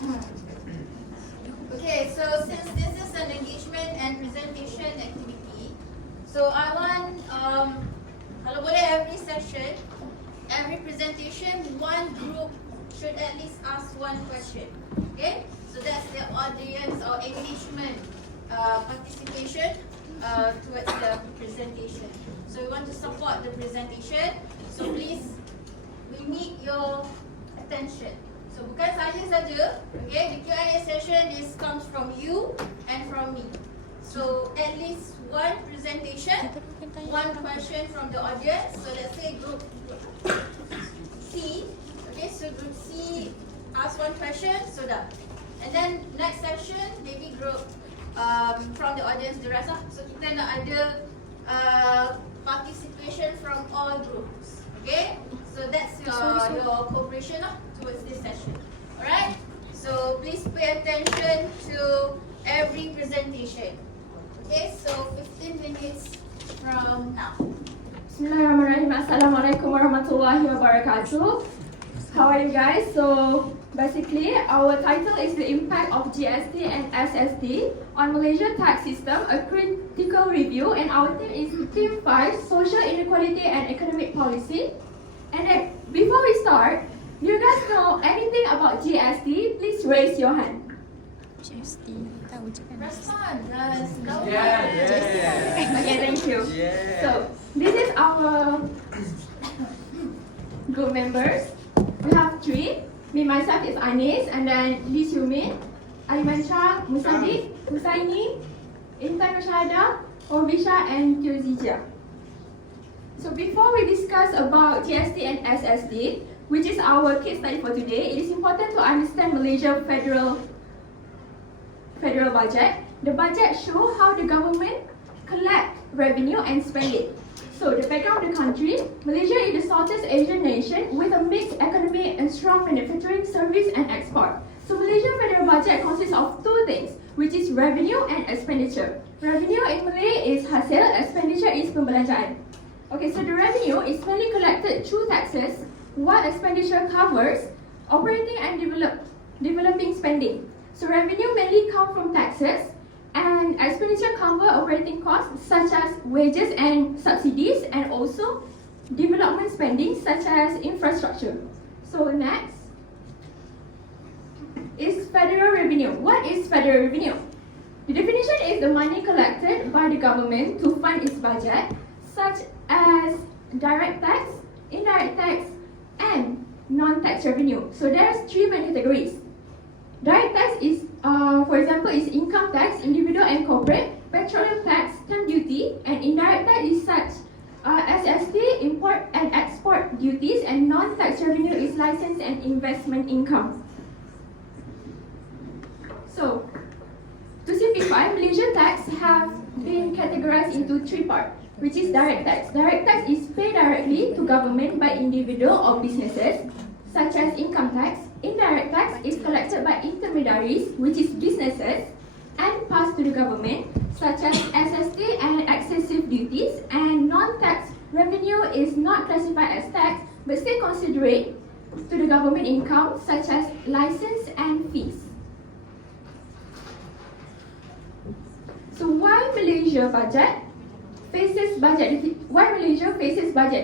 Okay, so since this is an engagement and presentation activity, so I want, kalau boleh every session, every presentation, one group should at least ask one question. Okay, so that's the audience or engagement participation towards the presentation. So we want to support the presentation. So please, we need your attention. So bukan saya saja, okay, the Q&A session is comes from you and from me. So at least one presentation, one question from the audience. So let's say group C, okay, so group C ask one question, so dah. And then next session, maybe group from the audience the rest lah. So kita nak ada participation from all groups, okay? So that's your cooperation lah towards this session. Alright? So please pay attention to every presentation. Okay, so 15 minutes from now. Bismillahirrahmanirrahim. Assalamualaikum warahmatullahi wabarakatuh. How are you guys? So basically, our title is the impact of GST and SST on Malaysia tax system, a critical review, and our theme is Theme 5, Social Inequality and Economic Policy. And then, before we start, do you guys know anything about GST? Please raise your hand. GST, tahu je kan? Respond. Okay, thank you. So, this is our group members. We have 3. Me, myself is Anis, and then Lee Xiumin, Aiman Chang, Musadiq, Husaini, Intan Rashada, Orvisha, and Teo Zijia. So before we discuss about GST and SST, which is our case study for today, it is important to understand Malaysia federal budget. The budget shows how the government collect revenue and spend it. So the background of the country, Malaysia is the Southeast Asian nation with a mixed economy and strong manufacturing, service and export. So Malaysia federal budget consists of 2 things, which is revenue and expenditure. Revenue in Malay is hasil, expenditure is pembelanjaan. Okay, so the revenue is mainly collected through taxes, while expenditure covers operating and developing spending. So revenue mainly comes from taxes, and expenditure cover operating costs such as wages and subsidies, and also development spending such as infrastructure. So next is federal revenue. What is federal revenue? The definition is the money collected by the government to fund its budget, such as direct tax, indirect tax, and non-tax revenue. So there's 3 main categories. Direct tax is, for example, is income tax, individual and corporate, petroleum tax, stamp duty, and indirect tax is such SST, import and export duties, and non-tax revenue is license and investment income. So, to simplify, Malaysian tax have been categorized into 3 parts, which is direct tax. Direct tax is paid directly to government by individual or businesses, such as income tax. Indirect tax is collected by intermediaries, which is businesses, and passed to the government, such as SST and excessive duties. And non-tax revenue is not classified as tax, but still considered to the government income, such as license and fees. So why Malaysia faces budget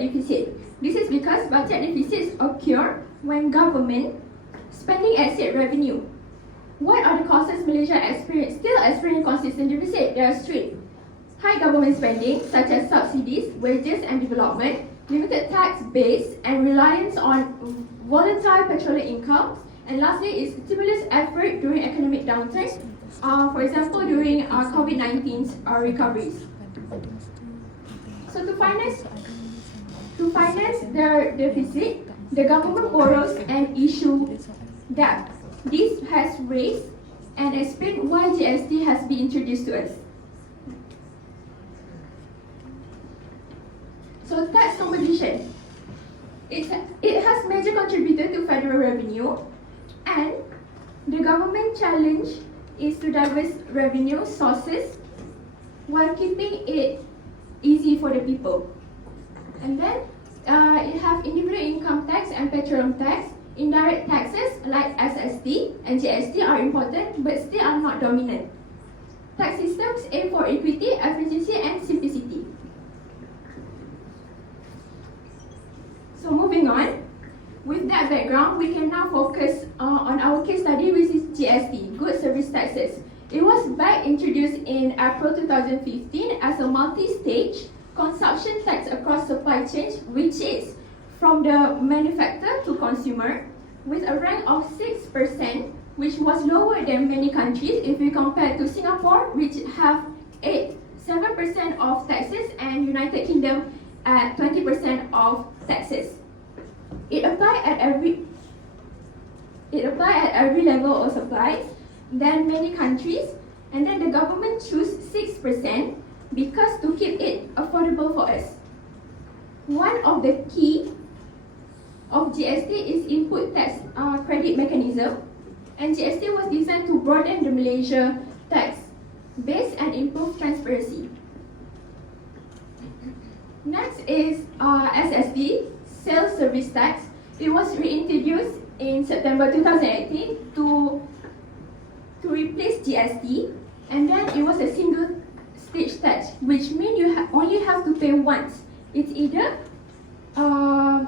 deficit? This is because budget deficits occur when government spending exceed revenue. What are the causes Malaysia still experience consistent deficit? There are 3. High government spending, such as subsidies, wages and development, limited tax base, and reliance on volatile petroleum incomes. And lastly is stimulus effort during economic downturn, for example, during COVID-19 recoveries. So to finance their deficit, the government borrows and issue debt. This has raised and explained why GST has been introduced to us. So tax competition. It has major contributed to federal revenue, and the government challenge is to diverse revenue sources while keeping it easy for the people. And then it have individual income tax and petroleum tax. Indirect taxes like SST and GST are important but still are not dominant. Tax systems aim for equity, efficiency, and simplicity. So moving on, with that background, we can now focus on our case study, which is GST, Goods Service Taxes. It was back introduced in April 2015 as a multi-stage consumption tax across supply chains, which is from the manufacturer to consumer, with a rank of 6%, which was lower than many countries if we compare to Singapore, which have 7% of taxes, and United Kingdom at 20% of taxes. It applied at every level of supplies, then many countries, and then the government chose 6% because to keep it affordable for us. One of the key of GST is input tax credit mechanism, and GST was designed to broaden the Malaysia tax base and improve transparency. Next is SSD, Sales Service Tax. It was reintroduced in September 2018 to replace GST, and then it was a single stage tax, which means you only have to pay once. It's either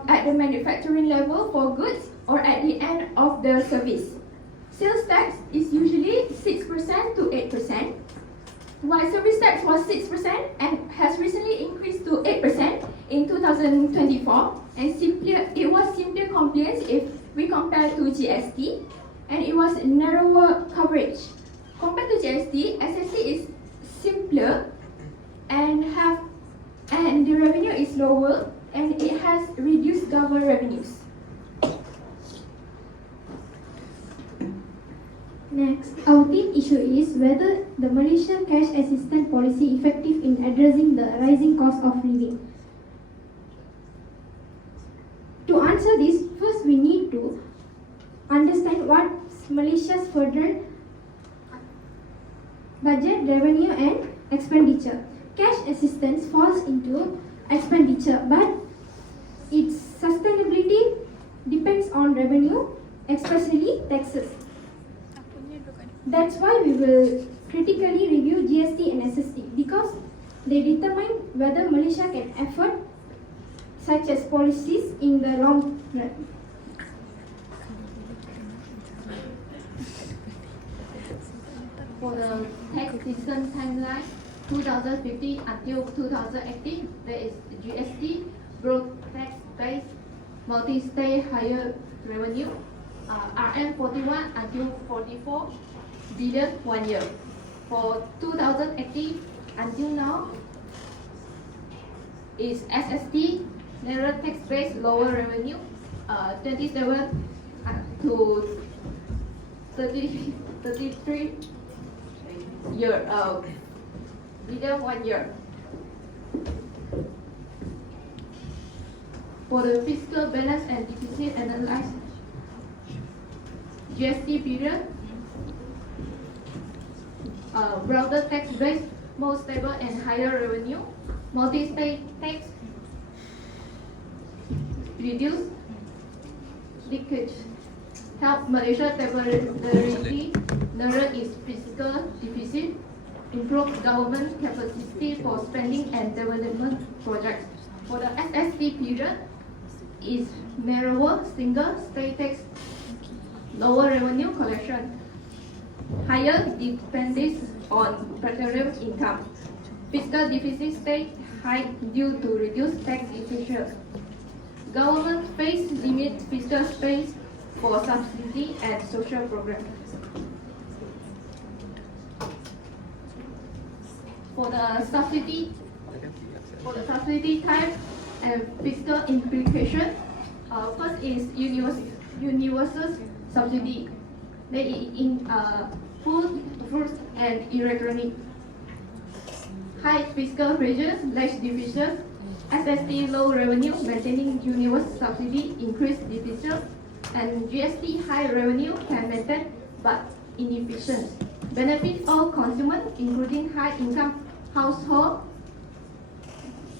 at the manufacturing level for goods or at the end of the service. Sales tax is usually 6% to 8%, while service tax was 6% and has recently increased to 8% in 2024, and it was simpler compliance if we compare to GST, and it was narrower coverage. Compared to GST, SST is simpler and the revenue is lower, and it has reduced government revenues. Next, our team issue is whether the Malaysian cash assistance policy effective in addressing the rising cost of living. To answer this, first we need to understand what Malaysia's federal budget, revenue and expenditure. Cash assistance falls into expenditure, but its sustainability depends on revenue, especially taxes. That's why we will critically review GST and SST because they determine whether Malaysia can afford such as policies in the long run. For the tax system timeline, 2015 until 2018, there is GST, broad tax base, multi-state higher revenue, RM 41 until 44 billion 1 year. For 2018 until now, is SST, narrow tax base, lower revenue, 27 to 33 year, billion 1 year. For the fiscal balance and deficit analysis, GST period, broader tax base, more stable and higher revenue, multi-state tax, reduce leakage, help Malaysia temporarily narrow its fiscal deficit, improve government capacity for spending and development projects. For the SST period, is narrower single state tax, lower revenue collection, higher dependence on petroleum income, fiscal deficit stay high due to reduced tax efficiency. Government face limit fiscal space for subsidy and social programs. For the subsidy type and fiscal implication, first is universal subsidy. They in food, fruits, and electronic. High fiscal pressures, less deficit. SST low revenue, maintaining universal subsidy, increased deficit, and GST high revenue can maintain but inefficient. Benefit all consumers, including high income household.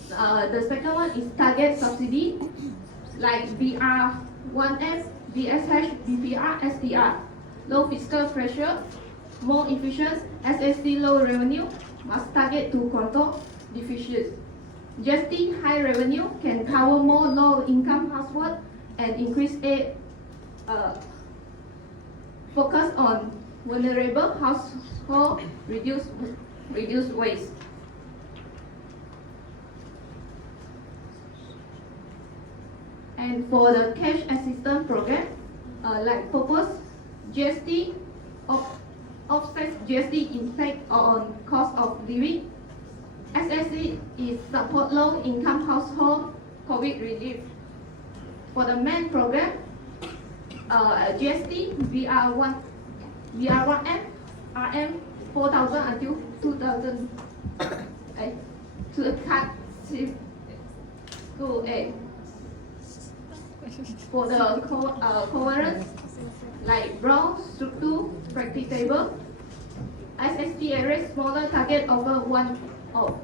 The second one is target subsidy, like BR1F, VSH, BPR, SDR. Low fiscal pressure, more efficient, SST low revenue, must target to control deficits. GST high revenue can cover more low-income households and increase aid, focus on vulnerable households, reduce waste. And for the cash assistance program, like purpose, GST offsets GST impact on cost of living. SSC is support low-income household COVID relief. For the main program, GST VR1M RM 4,000 until 2,000 to the cut to A. For the covariance, like brown, structure, practicable, SST area smaller target over one off.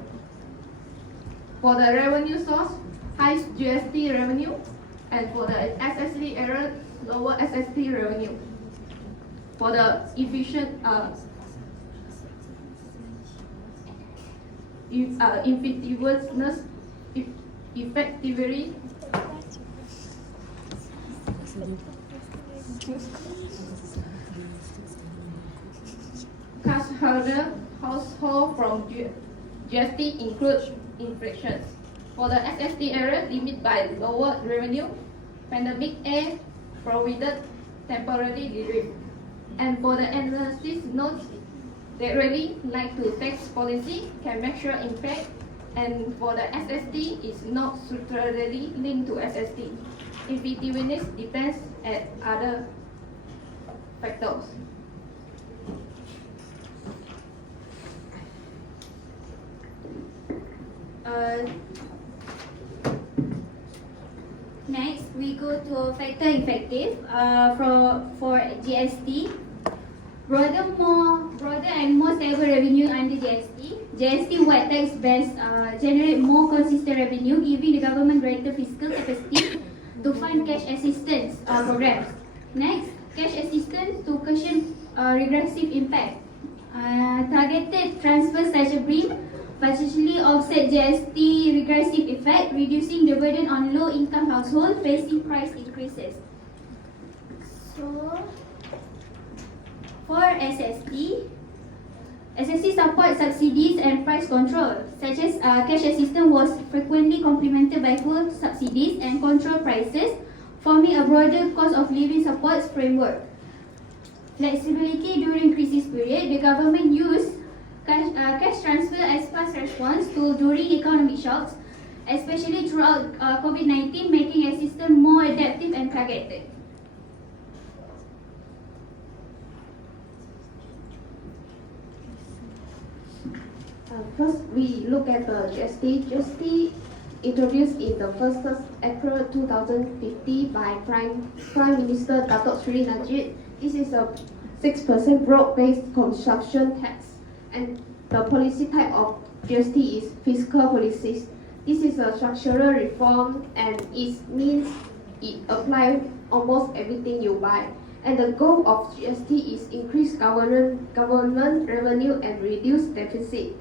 For the revenue source, high GST revenue, and for the SST area, lower SST revenue. For the effectiveness, effectively cash household from GST includes inflation. For the SST area, limit by lower revenue, pandemic aid provided temporary relief. And for the analysis notes, they really like to tax policy can measure impact, and for the SST is not structurally linked to SST. Effectiveness depends at other factors. Next, we go to factor effective for GST. Broader and more stable revenue under GST. GST wide tax base generate more consistent revenue, giving the government greater fiscal capacity to fund cash assistance programs. Next, cash assistance to cushion regressive impact. Targeted transfers such as BRIM partially offset GST regressive effect, reducing the burden on low-income households facing price increases. So, for SST supports subsidies and price control, such as cash assistance was frequently complemented by full subsidies and control prices, forming a broader cost of living supports framework. Flexibility during crisis period, the government used cash transfer as fast response to during economic shocks, especially throughout COVID-19, making a system more adaptive and targeted. First, we look at the GST. GST introduced in the 1st April 2050 by Prime Minister Datuk Sri Najib. This is a 6% broad-based consumption tax, and the policy type of GST is fiscal policies. This is a structural reform, and it means it applies almost everything you buy. And the goal of GST is increase government revenue and reduce deficit.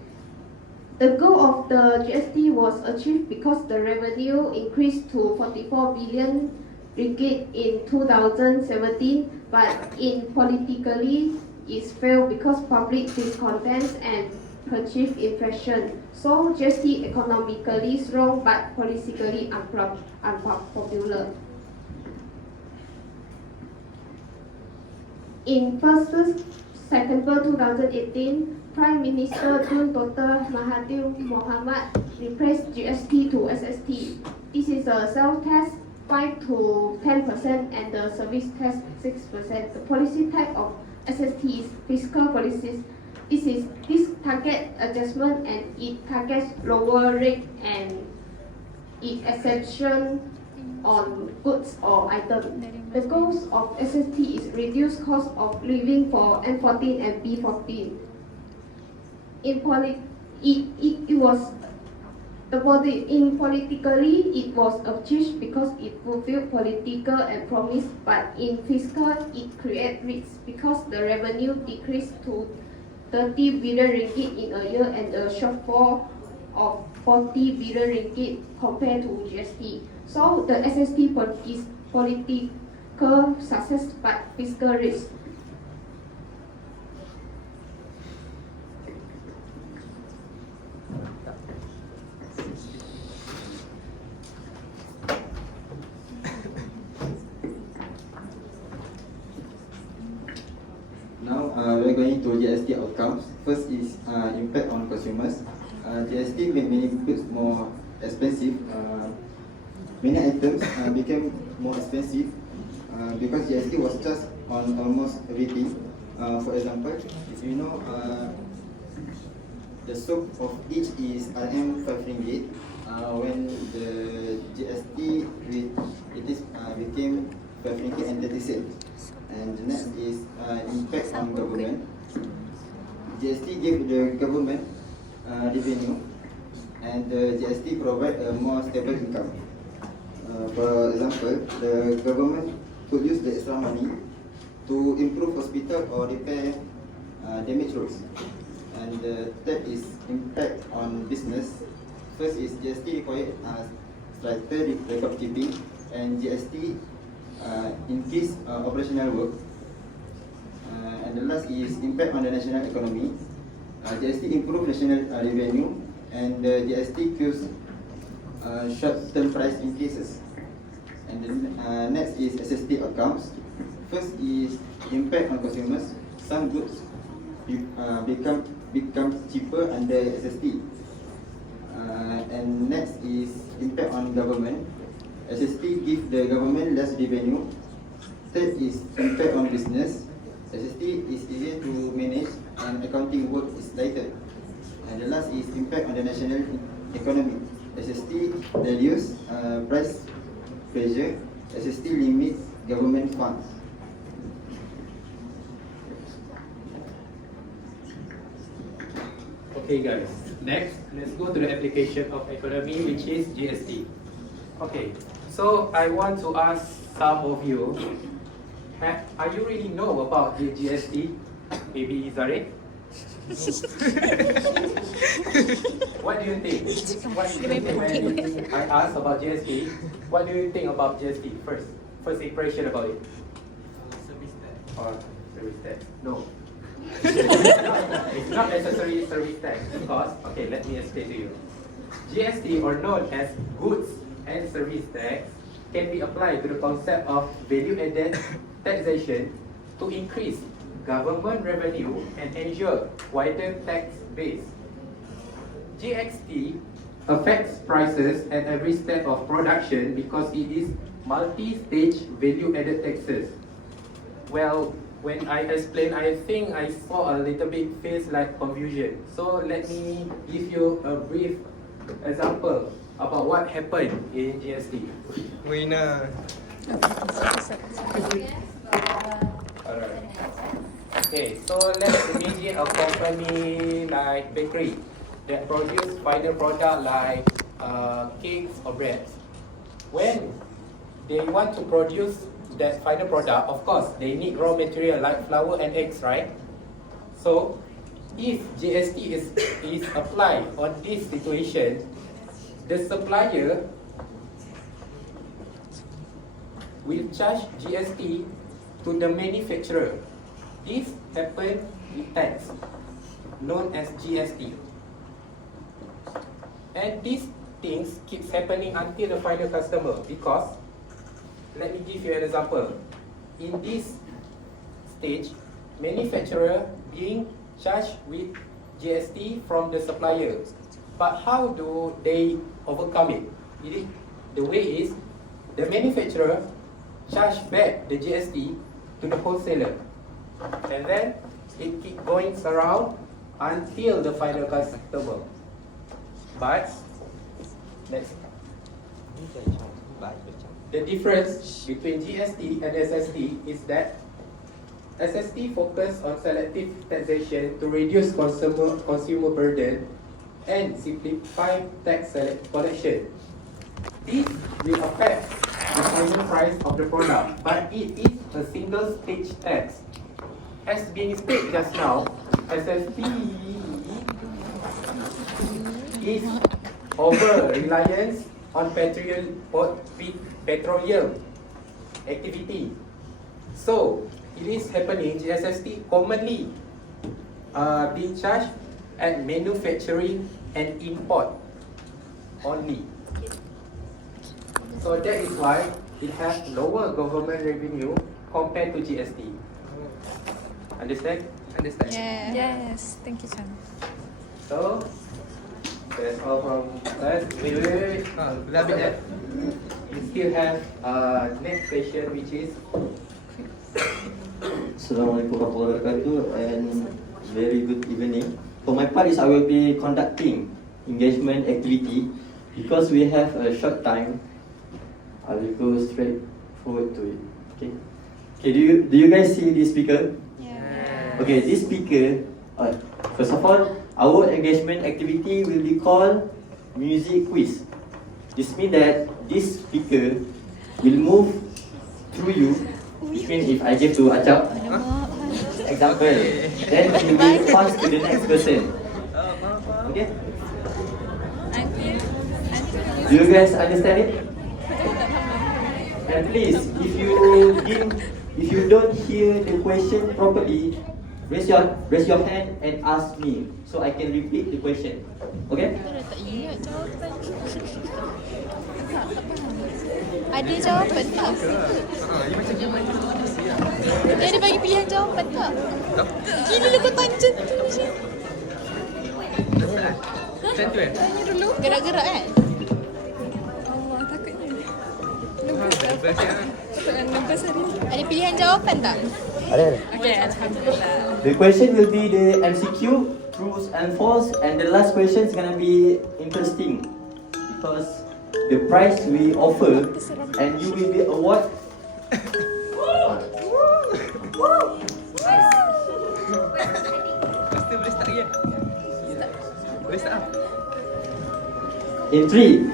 The goal of the GST was achieved because the revenue increased to 44 billion ringgit in 2017, but politically it failed because public discontent and perceived inflation. So GST economically strong but politically unpopular. In 1st September 2018, Prime Minister Tun Dr. Mahathir Mohamad replaced GST to SST. This is a sales tax 5 to 10% and the service tax 6%. The policy type of SST is fiscal policies. This target adjustment, and it targets lower rate and it exemption on goods or items. The goals of SST is reduce cost of living for M14 and B14. It was Politically, it was achieved because it fulfilled political and promise, but in fiscal, it created risks because the revenue decreased to 30 billion ringgit in a year and a shortfall of 40 billion ringgit compared to GST. So the SST is political success but fiscal risk. Now we're going to GST outcomes. First is impact on consumers. GST made many goods more expensive. Many items became more expensive because GST was charged on almost everything. For example, if you know the soap of each is RM 5 ringgit. When the GST became 5 ringgit and 30 cents. And the next is impact on government. GST gave the government revenue, and the GST provide a more stable income. For example, the government could use the extra money to improve hospital or repair damaged roads. And the third is impact on business. First is GST required stricter record keeping, and GST increase operational work. And the last is impact on the national economy. GST improve national revenue, and the GST cures short-term price increases. And the next is SST outcomes. First is impact on consumers. Some goods become cheaper under SST. And next is impact on government. SST give the government less revenue. Third is impact on business. SST is easier to manage and accounting work is lighter. And the last is impact on the national economy. SST reduce price pressure. SST limits government funds. Okay guys, next let's go to the application of economy, which is GST. Okay, so I want to ask some of you, are you really know about the GST? Maybe Zarek? What do you think? What do you think when I ask about GST? What do you think about GST first? First impression about it? Service tax. Or service tax? No. It's not necessarily service tax because, okay, let me explain to you. GST, or known as goods and service tax, can be applied to the concept of value-added taxation to increase government revenue and ensure wider tax base. GST affects prices at every step of production because it is multi-stage value-added taxes. Well, when I explain, I think I saw a little bit face like confusion. So let me give you a brief example about what happened in GST. Winner. Alright. Okay, so let's imagine a company like bakery that produce final product like cakes or breads. When they want to produce that final product, of course, they need raw material like flour and eggs, right? So, if GST is applied on this situation, the supplier will charge GST to the manufacturer. This happens with tax, known as GST. And these things keeps happening until the final customer because, let me give you an example. In this stage, manufacturer being charged with GST from the supplier. But how do they overcome it? The way is, the manufacturer charge back the GST to the wholesaler. And then, it keeps going around until the final customer. But, next. The difference between GST and SST is that SST focus on selective taxation to reduce consumer burden. and simplify tax collection. This will affect the final price of the product, but it is a single stage tax. As being stated just now, SST is over reliance on petroleum activity. So it is happening, GSST commonly being charged at manufacturing and import only. So that is why it has lower government revenue compared to GST. Understand? Understand? Yes, thank you, Chan. So that's all from us. Wait. We still have next question, which is Assalamualaikum warahmatullahi wabarakatuh and very good evening. For my part is I will be conducting engagement activity. Because we have a short time, I will go straight forward to it. Okay. Do you guys see this speaker? Yeah. Okay, this speaker, first of all, our engagement activity will be called music quiz. This means that this speaker will move through you. Which means if I give to Acap example, then he will pass to the next person. Okay? Do you guys understand it? And please, if you don't hear the question properly, raise your hand and ask me so I can repeat the question. Okay? Ada jawapan tak? Dia ada bagi pilihan jawapan tak? Gila lah kau tanya tu je. Macam tu Tanya dulu. Gerak-gerak kan? Allah, takutnya. Nervous hari ni. Ada pilihan jawapan tak? Ada. Okay, Alhamdulillah. The question will be the MCQ, truth and false, and the last question is gonna be interesting because the prize we offer and you will be award. Lepas tu boleh start lagi. Boleh start. In 3,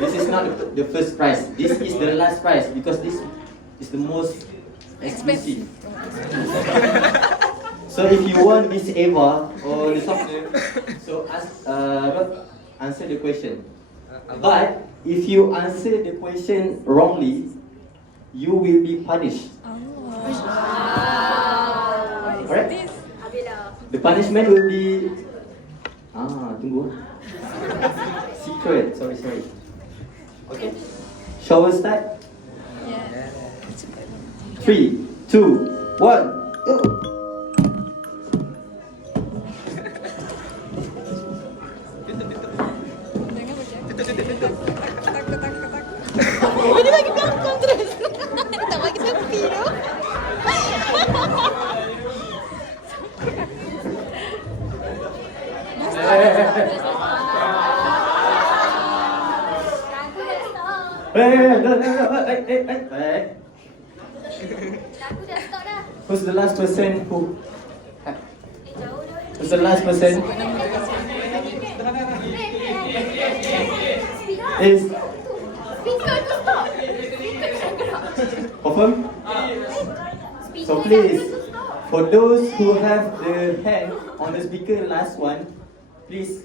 this is not the first prize. This is the last prize because this is the most expensive. So if you want this Eva or the software, so answer the question. But if you answer the question wrongly, you will be punished. Alright? The punishment will be tunggu. Secret. Sorry. Okay. Shall we start? Yeah. 3, 2, 1, go. Dia bagi belakang terus. Tak bagi tepi tu. Hey. Who's the last person who? Who's the last person? Is confirm? So please, for those who have the hand on the speaker, last one, please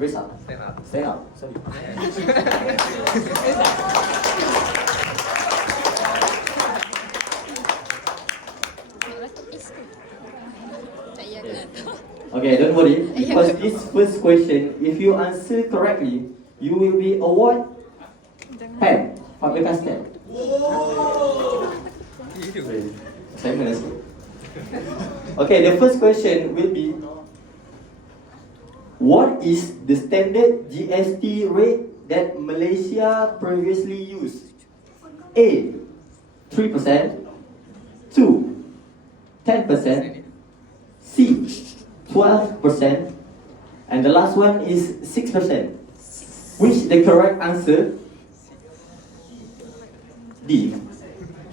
raise up. Stand up. Sorry. Okay, don't worry. Because this first question, if you answer correctly, you will be award pen, Faber-Castell. Okay, the first question will be, what is the standard GST rate that Malaysia previously used? A, 3%, 2, 10%, C, 12%, and the last one is 6%. Which the correct answer? D.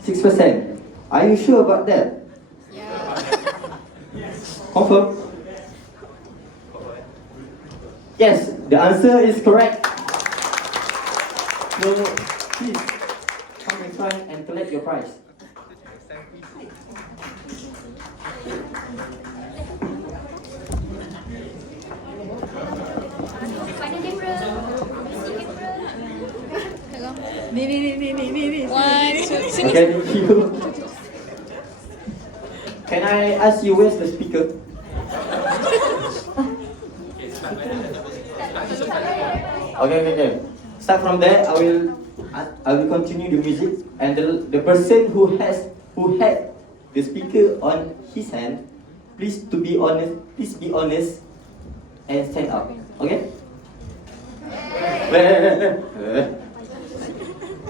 6%. Are you sure about that? Yeah. Confirm? Yes, the answer is correct. So please come in front and collect your prize. Ni. One, two, sini. Okay, thank you. Can I ask you where's the speaker? Okay. Start from there. I will continue the music, and the person who had the speaker on his hand, please be honest and stand up. Okay?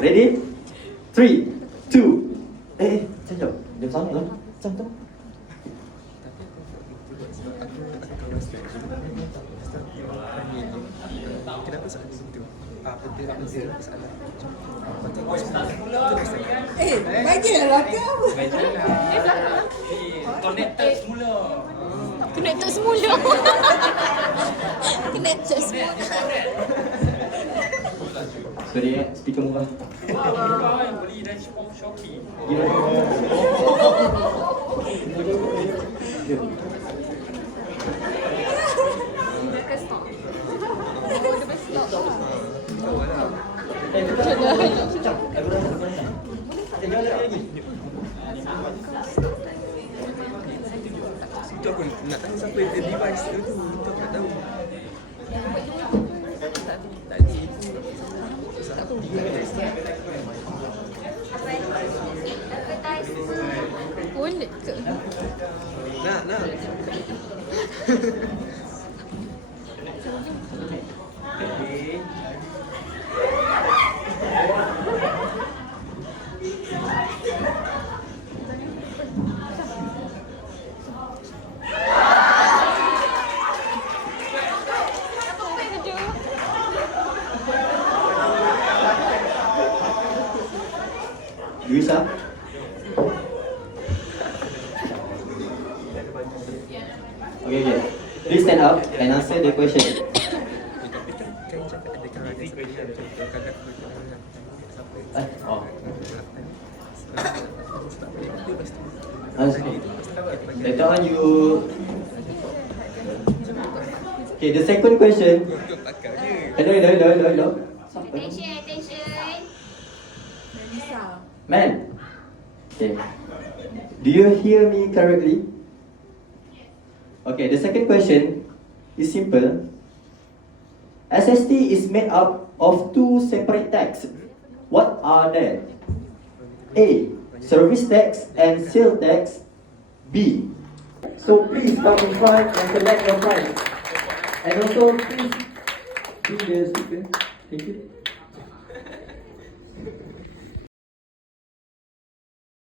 Ready? 3, 2. Sekejap. Dia sana lah. Santai. Kenapa soalan itu? Apa dia soalan? Bagilah kau. Connected semula. Connected semula. Connected semula. Sorry speaker murah. Beli dan Shopee. Itu aku nak tahu siapa yang device tu. Itu aku nak tahu. Tadi satu Boleh ke? Nah. Luisa? Okay. Please stand up and answer the question. Later on you... Okay, the second question. Hello. Attention. Man. Okay. Do you hear me correctly? Okay, the second question is simple. SST is made up of two separate tax. What are they? A. Service tax and sales tax. B. So please come in front and collect your prize. And also please be the speaker. Thank you.